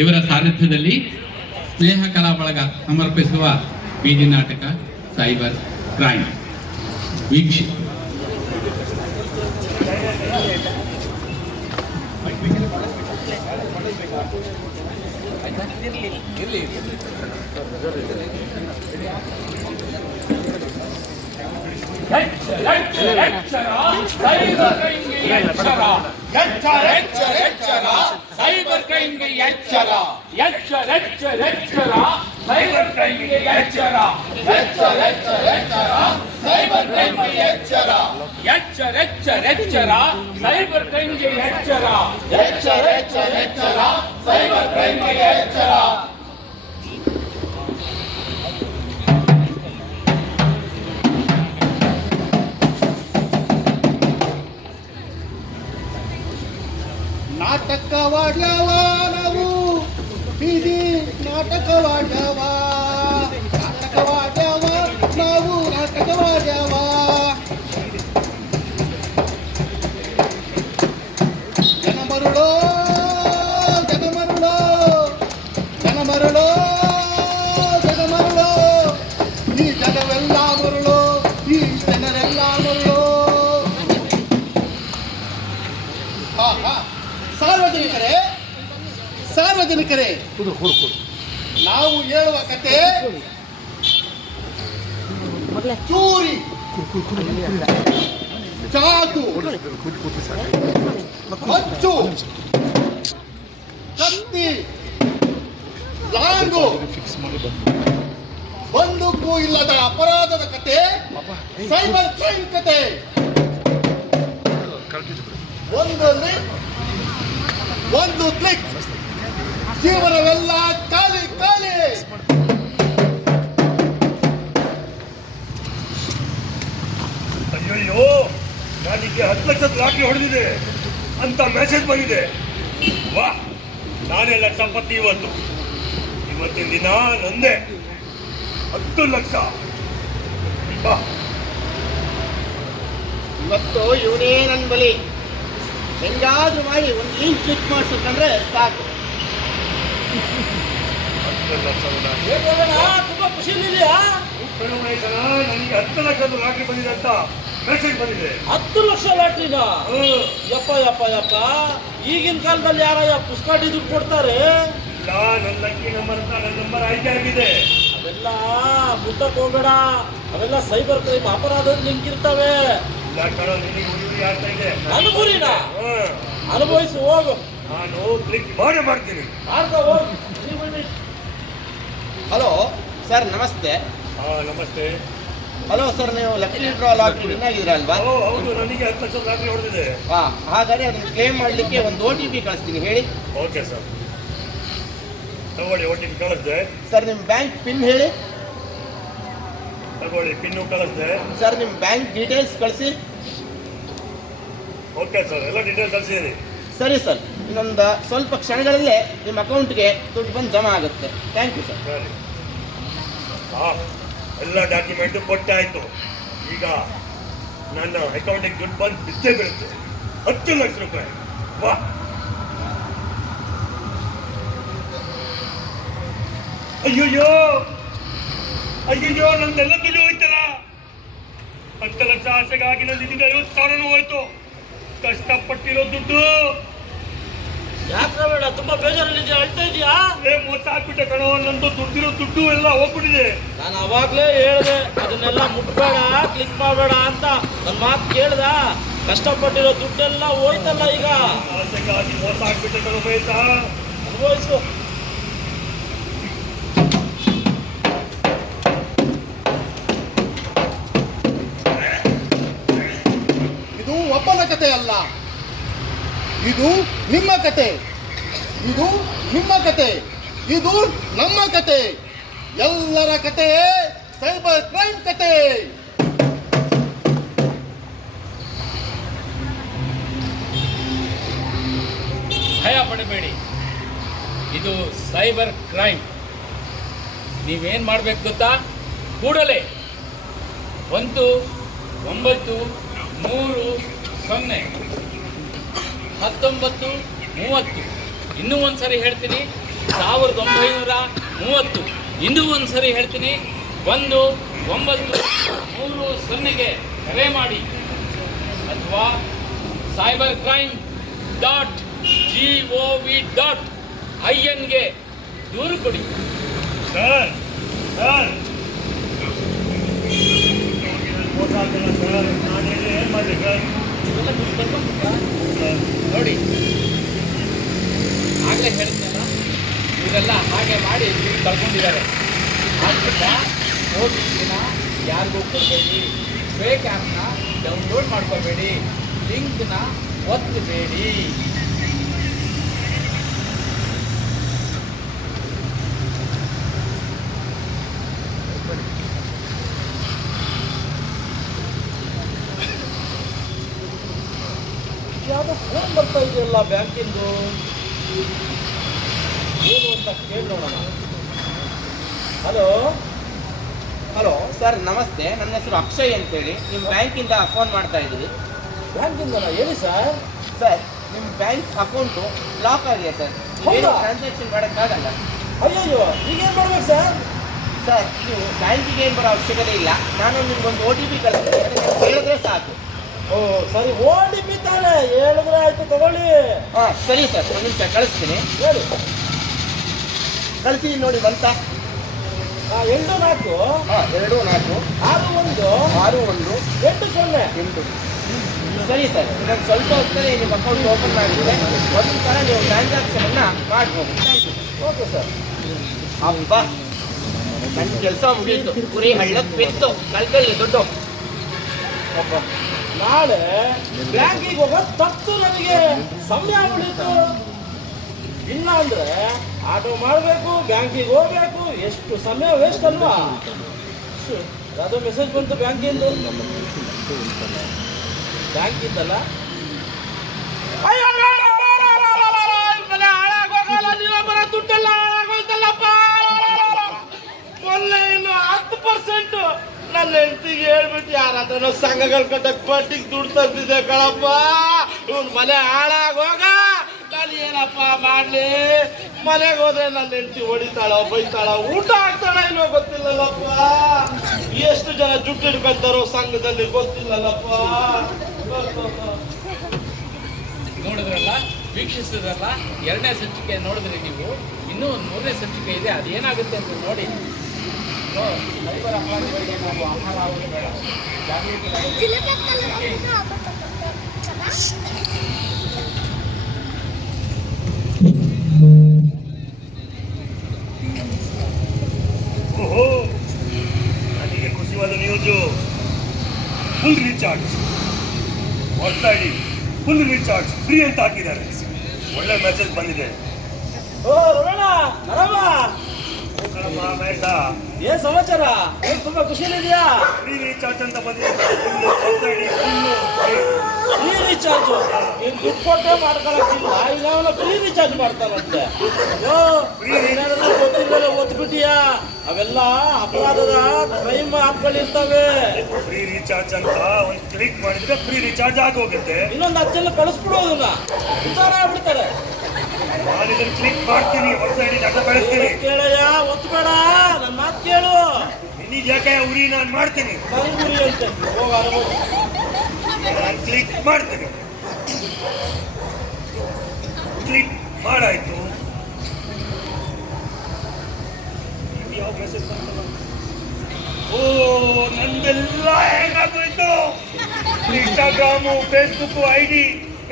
ಇವರ ಸಾರಥ್ಯದಲ್ಲಿ ಸ್ನೇಹ ಕಲಾ ಬಳಗ ಸಮರ್ಪಿಸುವ ಬೀದಿ ನಾಟಕ ಸೈಬರ್ ಕ್ರೈಮ್ ವೀಕ್ಷಿ. ಸೈಬರ್ ಕ್ರೈಮ್ಗೆ ಎಚ್ಚರ, ಎಚ್ಚರ, ಎಚ್ಚರ, ಸೈಬರ್ ಕ್ರೈಮ್ಗೆ ಎಚ್ಚರ, ಎಚ್ಚರ, ಎಚ್ಚರ, ಸೈಬರ್ ಕ್ರೈಮ್ಗೆ ಎಚ್ಚರ, ಎಚ್ಚರ, ಎಚ್ಚರ, ಸೈಬರ್ ಕ್ರೈಮ್ಗೆ ಎಚ್ಚರ, ಎಚ್ಚರ, ಎಚ್ಚರ, ಸೈಬರ್ ಕ್ರೈಮ್ಗೆ ಎಚ್ಚರ. ನಾಟಕವಾಡ್ಯವ ನಾವು ಬೀದಿ ನಾಟಕವಾಡ್ಯವ, ನಾಟಕವಾಡ್ಯವ ನಾವು ನಾಟಕವಾಡ್ಯವ. ಜನ ಮರುಳೋ ಜನ ಮರುಳೋ ಜನ ಮರುಳೋ ಜನ ಮರುಳೋ, ಈ ಜಗವೆಲ್ಲ ಮರುಳೋ, ಈ ಜನರೆಲ್ಲ ಮರುಳೋ. ಸಾರ್ವಜನಿಕರೇ, ಸಾರ್ವಜನಿಕರೇ, ನಾವು ಹೇಳುವ ಕತೆ ಚೂರಿ, ಚಾಕು, ಮಚ್ಚು, ಕತ್ತಿ, ಲಾಂಗು, ಬಂದೂಕು ಇಲ್ಲದ ಅಪರಾಧದ ಕತೆ ಸೈಬರ್ ಕ್ರೈಮ್ ಕತೆ. ಒಂದು ಕ್ಲಿಕ್, ಜೀವನವೆಲ್ಲ ಖಾಲಿ ಖಾಲಿ. ಅಯ್ಯಯ್ಯೋ, ನನಗೆ 10 ಲಕ್ಷದ ಲಾಟ್ರಿ ಹೊಡೆದಿದೆ ಅಂತ ಮೆಸೇಜ್ ಬಂದಿದೆ. ವಾ, ನಾನೇ ಲಕ್ಷಪತಿ ಇವತ್ತಿನ ದಿನ ನಂದೆ 10 ಲಕ್ಷ. ಬಾ, ಇವತ್ತು ಇವನೇ ನನ್ನ ಬಲಿ. ಹೆಂಗಾದ್ರೂ ಮಾಡಿ ಒಂದು ಇಂಚ್ ಕ್ಲಿಕ್ ಮಾಡಿಸ್ಬೇಕಂದ್ರೆ ಸಾಕು. 10 ಲಕ್ಷ ತುಂಬಾ ಖುಷಿಯಲ್ಲಿದೆಯಾ? ನನಗೆ 10 ಲಕ್ಷದ ಲಾಟ್ರಿ ಬಂದಿದೆ ಅಂತ ಮೆಸೇಜ್ ಬಂದಿದೆ. 10 ಲಕ್ಷ ಲಾಟ್ರಿನ? ಯಪ್ಪ ಯಪ್ಪ ಯಪ್ಪ, ಈಗಿನ ಕಾಲದಲ್ಲಿ ಯಾರ ಪುಸ್ಕಾಟಿ ದುಡ್ಡು ಕೊಡ್ತಾರೆ? ಇಲ್ಲ, ನನ್ನ ಲಕ್ಕಿ ನಂಬರ್ ಅಂತ ನನ್ನ ನಂಬರ್ ಆಯ್ಕೆ ಆಗಿದೆ. ಅವೆಲ್ಲ ಮುಟ್ಟಕ್ ಹೋಗಬೇಡ, ಅವೆಲ್ಲ ಸೈಬರ್ ಕ್ರೈಮ್ ಅಪರಾಧದ ಲಿಂಕ್ ಇರ್ತವೆ. ಇಲ್ಲ ಕಣೋ, ನಿನಗೆ ಉಳಿಯುರಿ ಆಗ್ತಾ ಇದೆ. ಅನುಭವಿನ ಅನುಭವಿಸಿ ಹೋಗು. ನಾನು ಕ್ಲಿಕ್ ಮಾಡ್ತೀನಿ. ಹೋಗು. ಹಲೋ ಸರ್, ನಮಸ್ತೆ. ನಮಸ್ತೆ. ಹಲೋ ಸರ್, ನೀವು ಲಕ್ಕಿ ಡ್ರಾ ಲಾಟ್ರಿ ವಿನ್ ಆಗಿದ್ರಲ್ವಾ? ಹೌದು, ನನಗೆ 10 ಲಕ್ಷ ಲಾಟ್ರಿ ಹೊಡೆದಿದೆ. ಹಾಗಾದ್ರೆ ಅದನ್ನು ಕ್ಲೇಮ್ ಮಾಡಲಿಕ್ಕೆ ಒಂದು OTP ಕಳಿಸ್ತೀನಿ, ಹೇಳಿ. ಓಕೆ ಸರ್, ತಗೊಳ್ಳಿ. OTP ಕಳಿಸ್ದೆ ಸರ್. ನಿಮ್ಮ ಬ್ಯಾಂಕ್ ಪಿನ್ ಹೇಳಿ. ತಗೊಳ್ಳಿ, ಪಿನ್ನು ಕಳಿಸ್ದೆ. ಸರ್, ನಿಮ್ಮ ಬ್ಯಾಂಕ್ ಡೀಟೇಲ್ಸ್ ಕಳಿಸಿ. ಓಕೆ ಸರ್, ಎಲ್ಲ ಡೀಟೇಲ್ಸ್ ಕಳಿಸಿದ್ದೀನಿ. ಸರಿ ಸರ್, ಇನ್ನೊಂದು ಸ್ವಲ್ಪ ಕ್ಷಣಗಳಲ್ಲೇ ನಿಮ್ಮ ಅಕೌಂಟ್ಗೆ ದುಡ್ಡು ಬಂದು ಜಮಾ ಆಗುತ್ತೆ. Thank you sir. ಸರಿ, ಎಲ್ಲ ಡಾಕ್ಯುಮೆಂಟು ಕೊಟ್ಟಾಯಿತು. ಈಗ ನನ್ನ ಅಕೌಂಟಿಗೆ ದುಡ್ಡು ಬಂದು ಬಿದ್ದೇ ಬೀಳುತ್ತೆ, 10 ಲಕ್ಷ ರೂಪಾಯಿ. ವಾ, ಅಯ್ಯಯ್ಯೋ ಅಯ್ಯಯ್ಯೋ, ನಂದೆಲ್ಲ ದುಡ್ಡು ಹೋಯ್ತಲ್ಲ. 10 ಲಕ್ಷ ಆಸೆಗಾಗಿ ನಂದಿದ್ದ 50,000 ಹೋಯ್ತು. ಕಷ್ಟಪಟ್ಟಿರೋ ದುಡ್ಡು. ಯಾಕೆ ಬೇಡ, ತುಂಬಾ ಬೇಜಾರಲ್ಲಿದ್ಯಾ? ಅಳ್ತಾ ಇದೆಯಾ? ಮೋಸ ಹಾಕ್ಬಿಟ್ಟೆ ಕಣೋ, ನಂದು ದುಡ್ಡಿರೋ ದುಡ್ಡು ಎಲ್ಲ ಹೋಗ್ಬಿಟ್ಟಿದೆ. ನಾನು ಅವಾಗ್ಲೇ ಹೇಳಿದೆ ಅದನ್ನೆಲ್ಲ ಮುಟ್ಬೇಡ, ಕ್ಲಿಕ್ ಮಾಡಬೇಡ ಅಂತ. ನನ್ನ ಮಾತು ಕೇಳ್ದ? ಕಷ್ಟಪಟ್ಟಿರೋ ದುಡ್ಡೆಲ್ಲ ಹೋಯ್ತಲ್ಲ ಈಗ. ಆಸೆಗಾಗಿ ಮೋಸ ಹಾಕ್ಬಿಟ್ಟೆ ಕಣೋ ಬೇಸ. ಅನುಭವಿಸು. ಇದು ಒಬ್ಬನ ಕತೆ ಅಲ್ಲ, ಇದು ನಿಮ್ಮ ಕತೆ. ಇದು ನಿಮ್ಮ ಕತೆ, ಇದು ನಮ್ಮ ಕತೆ, ಎಲ್ಲರ ಕತೆ ಸೈಬರ್ ಕ್ರೈಮ್ ಕತೆ. ಭಯ ಪಡಬೇಡಿ, ಇದು ಸೈಬರ್ ಕ್ರೈಮ್. ನೀವೇನು ಮಾಡಬೇಕು ಗೊತ್ತಾ? ಕೂಡಲೇ 1930 ಇನ್ನೂ ಒಂದ್ಸರಿ ಹೇಳ್ತೀನಿ, 1930. ಇನ್ನೂ ಒಂದು ಸರಿ ಹೇಳ್ತೀನಿ, 1930 ಕರೆ ಮಾಡಿ ಅಥವಾ cybercrime.gov.in ಗೆ ದೂರು ಕೊಡಿ. ಸರ್ ಮೋಸ ಆಗ್ತಿಲ್ಲ ಸರ್, ನಾನು ಏನು ಮಾಡಲಿ ಸರ್? ನೋಡಿ, ಆಗಲೇ ಹೇಳಿದ್ನಲ್ಲ, ಇವರೆಲ್ಲ ಹಾಗೆ ಮಾಡಿ ಕಳ್ಕೊಂಡಿದ್ದಾರೆ. ಆದ್ದರಿಂದ ಓಟಿಪಿನ ಯಾರಿಗೂ ಕೊಡಬೇಡಿ, ಫೇಕ್ ಆ್ಯಪ್ನ ಡೌನ್ಲೋಡ್ ಮಾಡ್ಕೋಬೇಡಿ, ಲಿಂಕ್ನ ಒತ್ತಬೇಡಿ. ಯಾವುದೋ ಫೋನ್ ಬರ್ತಾ ಇದೆಯಲ್ಲ ಬ್ಯಾಂಕಿಂದು, ಏನು ಅಂತ ಕೇಳಿ ನೋಡೋಣ. ಹಲೋ ಹಲೋ ಸರ್, ನಮಸ್ತೆ. ನನ್ನ ಹೆಸರು ಅಕ್ಷಯ್ ಅಂತೇಳಿ, ನಿಮ್ಮ ಬ್ಯಾಂಕಿಂದ ಫೋನ್ ಮಾಡ್ತಾ ಇದ್ದೀವಿ. ಬ್ಯಾಂಕಿಂದನಾ? ಹೇಳಿ ಸರ್. ಸರ್, ನಿಮ್ಮ ಬ್ಯಾಂಕ್ ಅಕೌಂಟು ಲಾಕ್ ಆಗಿದೆ ಸರ್. ಏನು ಹೌದಾ? ಟ್ರಾನ್ಸಾಕ್ಷನ್ ಮಾಡೋಕ್ಕಾಗಲ್ಲ. ಅಯ್ಯಯ್ಯೋ, ಈಗೇನು ಮಾಡ್ಬೇಕು ಸರ್? ಸರ್, ನೀವು ಬ್ಯಾಂಕಿಗೆ ಏನು ಬರೋ ಅವಶ್ಯಕತೆ ಇಲ್ಲ. ನಾನು ನಿಮ್ಗೊಂದು OTP ಕಳಿಸ್ತೀನಿ, ಅದನ್ನ ಹೇಳಿದ್ರೆ ಸಾಕು. ಓ ಸರಿ, OTP ತಾನೆ, ಹೇಳಿದ್ರೆ ಆಯ್ತು, ತಗೊಳ್ಳಿ. ಹಾಂ ಸರಿ ಸರ್, ಒಂದು ನಿಮಿಷ ಕಳಿಸ್ತೀನಿ. ಹೇಳಿ. ಕಳಿಸಿ ನೋಡಿ, ಬಂತ? 24 ಹಾಂ, 24 61 61 80. 8. ಸರಿ ಸರ್, ಇನ್ನೊಂದು ಸ್ವಲ್ಪ ಹೊತ್ತಲ್ಲಿ ನಿಮ್ಮ ಅಕೌಂಟ್ ಓಪನ್ ಮಾಡಿದ್ರೆ ಒಂದು ಥರ ನೀವು ಟ್ರಾನ್ಸಾಕ್ಷನನ್ನು ಮಾಡ್ಬೋದು. Thank you. Okay sir. ಅಬ್ಬಾ, ನನ್ನ ಕೆಲಸ ಮುಗೀತು. ಕುರಿ ಹಳ್ಳಕ್ಕೆ ಬಿತ್ತು, ಕಲ್ಕಲ್ಲಿ ದುಡ್ಡು. ಅಪ್ಪ, ನಾಳೆ ಬ್ಯಾಂಕಿಗೆ ಹೋಗೋದು ತಪ್ಪು, ನನಗೆ ಸಮಯ ಉಳಿತು. ಇಲ್ಲ ಅಂದ್ರೆ ಆಟೋ ಮಾಡಬೇಕು, ಬ್ಯಾಂಕಿಗೆ ಹೋಗ್ಬೇಕು, ಎಷ್ಟು ಸಮಯ ವೇಸ್ಟ್ ಅಲ್ವಾ? ಯಾವುದೋ ಮೆಸೇಜ್ ಬಂತು ಬ್ಯಾಂಕಿಂದು. ಬ್ಯಾಂಕಿಂದಲ್ಲ, ಅಯ್ಯೋ ಮನೆ ಹಾಳಾಗೋಗಲ್ಲ, ನೀವ ಬರೋ ದುಡ್ಡೆಲ್ಲ ಹಾಳಾಗೋಯ್ತಲ್ಲಪ್ಪ. ಮೊನ್ನೆ ಇನ್ನು 10% ನನ್ನ ಹೆಂಡತಿಗೆ ಹೇಳ್ಬಿಟ್ಟು ಯಾರ ಹತ್ರನೋ ಸಂಘಗಳು ಕಟ್ಟಕ್ಕೆ ಬಡ್ಡಿಗೆ ದುಡ್ಡು ತಂದಿದ್ದೆ ಕಣಪ್ಪ. ಇವ್ನ ಮನೆ ಹಾಳಾಗೋಗ ನಾನು ಏನಪ್ಪ ಮಾಡಲಿ? ಮನೆಗೆ ಹೋದ್ರೆ ನನ್ನ ಹೆಂಡತಿ ಹೊಡಿತಾಳೋ ಬೈತಾಳೋ, ಊಟ ಆಗ್ತಾಳ ಇಲ್ವೋ ಗೊತ್ತಿಲ್ಲಲ್ಲಪ್ಪ. ಎಷ್ಟು ಜನ ಜುಟ್ಟು ಹಿಡ್ಕೊತಾರೋ ಸಂಘದಲ್ಲಿ ಗೊತ್ತಿಲ್ಲಲ್ಲಪ್ಪ. ನೋಡಿದ್ರಲ್ಲ, ವೀಕ್ಷಿಸಿದ್ರಲ್ಲ, 2ನೇ ಸಂಚಿಕೆ ನೋಡಿದ್ರಿ ನೀವು. ಇನ್ನೂ ಒಂದು 3ನೇ ಸಂಚಿಕೆ ಇದೆ, ಅದೇನಾಗುತ್ತೆ ಅಂತ ನೋಡಿ. ಸೈಬರ್ ಅಪರಾಧಿಗಳಿಗೆ ನಾವು ಆಹಾರ ಆಗೋದು ಬೇಡ, ಜಾಗೃತಿ ಓಹೋ, ನನಗೆ ಖುಷಿವಾದ ನ್ಯೂಸು. ಫುಲ್ ರೀಚಾರ್ಜ್ ಹೊಸದಾಗಿ ಫುಲ್ ರೀಚಾರ್ಜ್ ಫ್ರೀ ಅಂತ ಹಾಕಿದ್ದಾರೆ. ಒಳ್ಳೆ ಮೆಸೇಜ್ ಬಂದಿದೆ. ಓ ರಮಣ, ಆರಾಮ? ಏನ್ ಸಮಾಚಾರ? ಏನ್ ತುಂಬಾ ಖುಷಿಯಲ್ಲಿದೆಯಾ? ಫ್ರೀ ರೀಚಾರ್ಜ್ ಅಂತ ಬಂದಿದೆ. ಫ್ರೀ ರೀಚಾರ್ಜ್ ನೀನ್ ದುಡ್ಡು ಕೊಟ್ಟೆ ಮಾಡ್ಕೊಳಕ್ಕಿಲ್ಲ, ಈಗ ಅವನ ಫ್ರೀ ರೀಚಾರ್ಜ್ ಮಾಡ್ತಾನಂತೆ. ಗೊತ್ತಿಲ್ಲ, ಓದ್ಬಿಟ್ಟಿಯಾ? ಅವೆಲ್ಲ ಅಪರಾಧದ ಕ್ರೈಮ್ ಆಪ್ಗಳಿರ್ತವೆ. ಫ್ರೀ ರೀಚಾರ್ಜ್ ಅಂತ ಒಂದು ಕ್ಲಿಕ್ ಮಾಡಿದ್ರೆ ಫ್ರೀ ರೀಚಾರ್ಜ್ ಆಗೋಗುತ್ತೆ. ಇನ್ನೊಂದು 10 ಜನ ಕಳಿಸ್ಬಿಡೋದನ್ನ ಉದ್ದಾರ ಆಗ್ಬಿಡ್ತಾರೆ. ನಾನು ಇದನ್ನು ಕ್ಲಿಕ್ ಮಾಡ್ತೀನಿ, ಹೊಸದಾಗಿ ಡಾಟಾ ಬೆಳೆಸ್ತೀನಿ. ಕೇಳಯ್ಯ, ಒತ್ತಬೇಡ, ನನ್ನ ಮಾತು ಕೇಳು. ನಿನಗೆ ಯಾಕೆ ಉರಿ ನಾನು ಮಾಡ್ತೀನಿ. ಗುರಿ ಅಂತ ಹೋಗ ನಾನು ಕ್ಲಿಕ್ ಮಾಡ್ತೀನಿ. ಕ್ಲಿಕ್ ಮಾಡಾಯ್ತು. ಯಾವ ಮೆಸೇಜ್ ಬಂತಲ್ಲ? ಓ, ನಂದೆಲ್ಲ ಹೆಂಗಾಗೋಯ್ತು. ಇನ್ಸ್ಟಾಗ್ರಾಮು, ಫೇಸ್ಬುಕ್ ID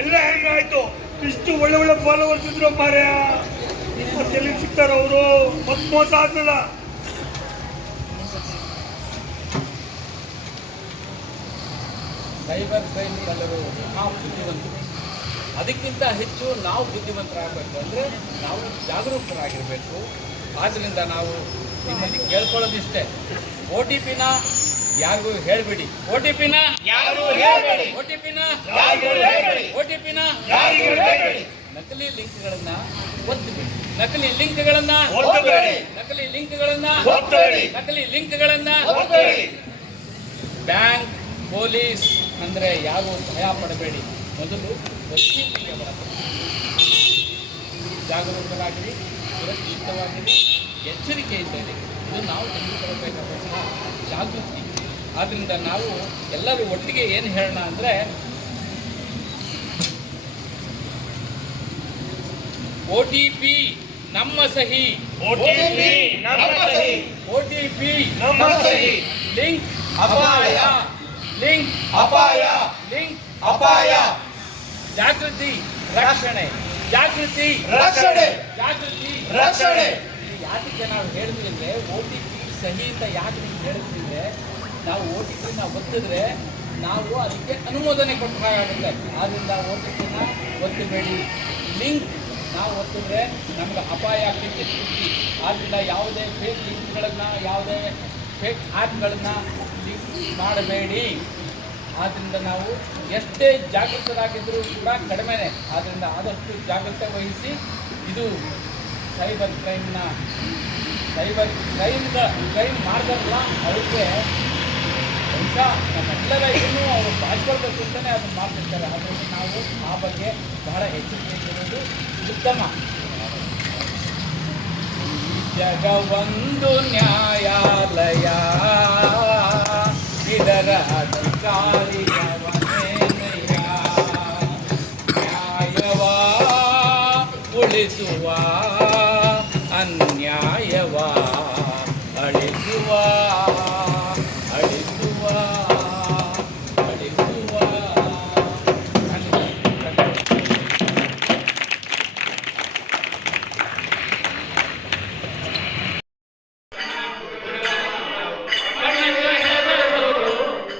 ಎಲ್ಲ ಹೆಂಗಾಯ್ತು. ಇಷ್ಟು ಒಳ್ಳೆ ಒಳ್ಳೆ ಫಾಲೋವರ್ಸ್ ಇದ್ರು ಮಾರ್ಯ. ಮತ್ತೆಲ್ಲಿ ಸಿಗ್ತಾರ ಅವರು? ಮತ್ ಮೋಸ ಆದ್ನಲ್ಲ. ಸೈಬರ್ ಕ್ರೈಮ್ ಕಳ್ಳರು ನಾವು ಬುದ್ಧಿವಂತರು. ಅದಕ್ಕಿಂತ ಹೆಚ್ಚು ನಾವು ಬುದ್ಧಿವಂತರಾಗಬೇಕು ಅಂದರೆ ನಾವು ಜಾಗರೂಕರಾಗಿರಬೇಕು. ಆದ್ದರಿಂದ ನಾವು ನಿಮ್ಮಲ್ಲಿ ಕೇಳ್ಕೊಳ್ಳೋದಿಷ್ಟೇ, OTPನ ಯಾರಿಗೂ ಹೇಳಬೇಡಿ. OTPನ ನಕಲಿ ಲಿಂಕ್ಗಳನ್ನ ಒತ್ತಬೇಡಿ. ನಕಲಿ ಲಿಂಕ್ಗಳನ್ನ ಬ್ಯಾಂಕ್, ಪೊಲೀಸ್ ಅಂದರೆ ಯಾರು ಭಯ ಪಡಬೇಡಿ. ಮೊದಲು ಜಾಗರೂಕರಾಗಿರಿ. ಸುರಕ್ಷಿತವಾಗಿರಿ, ಎಚ್ಚರಿಕೆಯಿಂದ ಇರಿ. ಇದು ನಾವು ತೆಗೆದುಕೊಳ್ಳಬೇಕಾದಂತಹ ಜಾಗೃತಿ. ಆದ್ದರಿಂದ ನಾವು ಎಲ್ಲರೂ ಒಟ್ಟಿಗೆ ಏನು ಹೇಳೋಣ ಅಂದರೆ, OTP ನಮ್ಮ ಸಹಿ, OTP ನಮ್ಮ ಸಹಿ, OTP ನಮ್ಮ ಸಹಿ, ಲಿಂಕ್ ಅಪಾಯ, ಲಿಂಕ್ ಅಪಾಯ, ಲಿಂಕ್ ಅಪಾಯ, ಜಾಗೃತಿ ರಕ್ಷಣೆ, ಜಾಗೃತಿ ರಕ್ಷಣೆ, ಜಾಗೃತಿ ರಕ್ಷಣೆ. ಇದು ಯಾಕೆ ನಾವು ಹೇಳಿದ್ವಿ ಅಂದರೆ, OTP ಸಹಿ ಅಂತ ಯಾಕೆ ನೀವು ಹೇಳಿದ್ರೆ, ನಾವು OTPನ ಒತ್ತಿದ್ರೆ ನಾವು ಅದಕ್ಕೆ ಅನುಮೋದನೆ ಕೊಟ್ಟರಾಗುತ್ತೆ. ಆದ್ದರಿಂದ OTPನ ಒತ್ತಬೇಡಿ. ಲಿಂಕ್ ನಾವು ಒತ್ತಿದ್ರೆ ನಮ್ಗೆ ಅಪಾಯ ಆಗ್ಲಿಕ್ಕೆ ಸುದ್ದಿ. ಆದ್ದರಿಂದ ಯಾವುದೇ ಫೇಕ್ ಲಿಂಕ್ಗಳನ್ನು, ಯಾವುದೇ ಫೇಕ್ ಆ್ಯಪ್ಗಳನ್ನು ಲಿಂಕ್ ಮಾಡಬೇಡಿ. ಆದ್ದರಿಂದ ನಾವು ಎಷ್ಟೇ ಜಾಗೃತರಾಗಿದ್ದರೂ ಕೂಡ ಕಡಿಮೆನೇ. ಆದ್ದರಿಂದ ಆದಷ್ಟು ಜಾಗ್ರತೆ ವಹಿಸಿ. ಇದು ಸೈಬರ್ ಕ್ರೈಮ್ ಮಾಡಿದಾರಲ್ಲ ಅವ್ರಿಗೆ ಬಹುಶಃ ನಮ್ಮೆಲ್ಲರ ಇನ್ನೂ ಅವರು ಬಾಚ್ಕೊಳ್ಬೇಕು ಅಂತಲೇ ಅದನ್ನು ಮಾಡ್ತಿರ್ತಾರೆ. ಅದರಿಂದ ನಾವು ಆ ಬಗ್ಗೆ ಬಹಳ ಎಚ್ಚರಿಕೆಯಿರುವುದು ಉತ್ತಮ. ಈ ಜಗ ಒಂದು ನ್ಯಾಯಾಲಯ, ಇದರ ಅಧಿಕಾರಿಯವನೇನಯ್ಯ. ನ್ಯಾಯವ ಉಳಿಸುವ, ಅನ್ಯಾಯವ ಅಳಿಸುವ, ಅಳಿಸುವ, ಅಳಿಸುವ.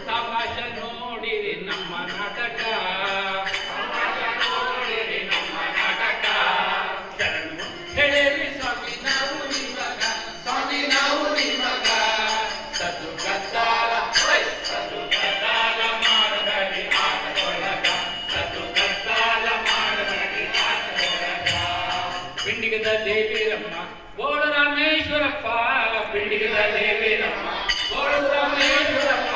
ಸಾವಕಾಶ ನೋಡಿರಿ ನಮ್ಮ ನಾಟಕ, ಹೇಳಿರಿ ಸ್ವಾಮಿ ನಾವು ನಿಮಗ, ಸ್ವಾಮಿ ನಾವು ನಿಮಗ. ಸದ್ದು ಗದ್ದಾಲ, ಸದ್ದು ಗದ್ದಾಲ ಮಾಡಬೇಡಿ ಆಟದೊಳಗ, ಸದ್ದು ಗದ್ದಾಲ ಮಾಡಬೇಡಿ ಆಟದೊಳಗ. ಬಿಂಡಿಗದ ದೇವಿರಮ್ಮ ಗೋಳು ರಾಮೇಶ್ವರಪ್ಪ, ಬಿಂಡಿಗದ ದೇವಿರಮ್ಮ ಗೋಳು ರಾಮೇಶ್ವರಪ್ಪ.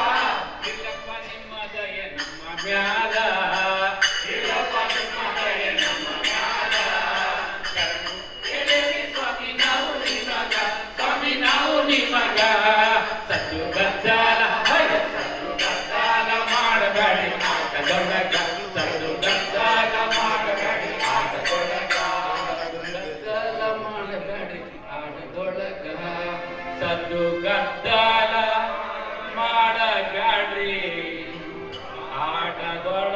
ಇಲ್ಲಪ್ಪ ನಿಮ್ಮ ದಯ ನಮ್ಮ ಮ್ಯಾಲ, ಇಲ್ಲಪ್ಪ ನಿಮ್ಮ ದಯ ನಮ್ಮ ಮ್ಯಾಲ. ಹೇಳಿರಿ ಸ್ವಾಮಿ ನಾವು ನಿಮಗ, ಸ್ವಾಮಿ ನಾವು ನಿಮಗ. ಸದ್ದು ಗದ್ದಾಲ, ಸದ್ದು ಗದ್ದಾಲ ಮಾಡಬೇಡಿ ಆಟದೊಳಗ, ಸದ್ದು ಗದ್ದಾಲ ಮಾಡಬೇಡಿ ಆಟದೊಳಗ, ಗದ್ದಾಲ ಮಾಡಬೇಡಿ ಆಟದೊಳಗ, ಸದ್ದು ಗದ್ದಾಲ ಮಾಡಬೇಡ್ರಿ ಆಟದೊಳಗ.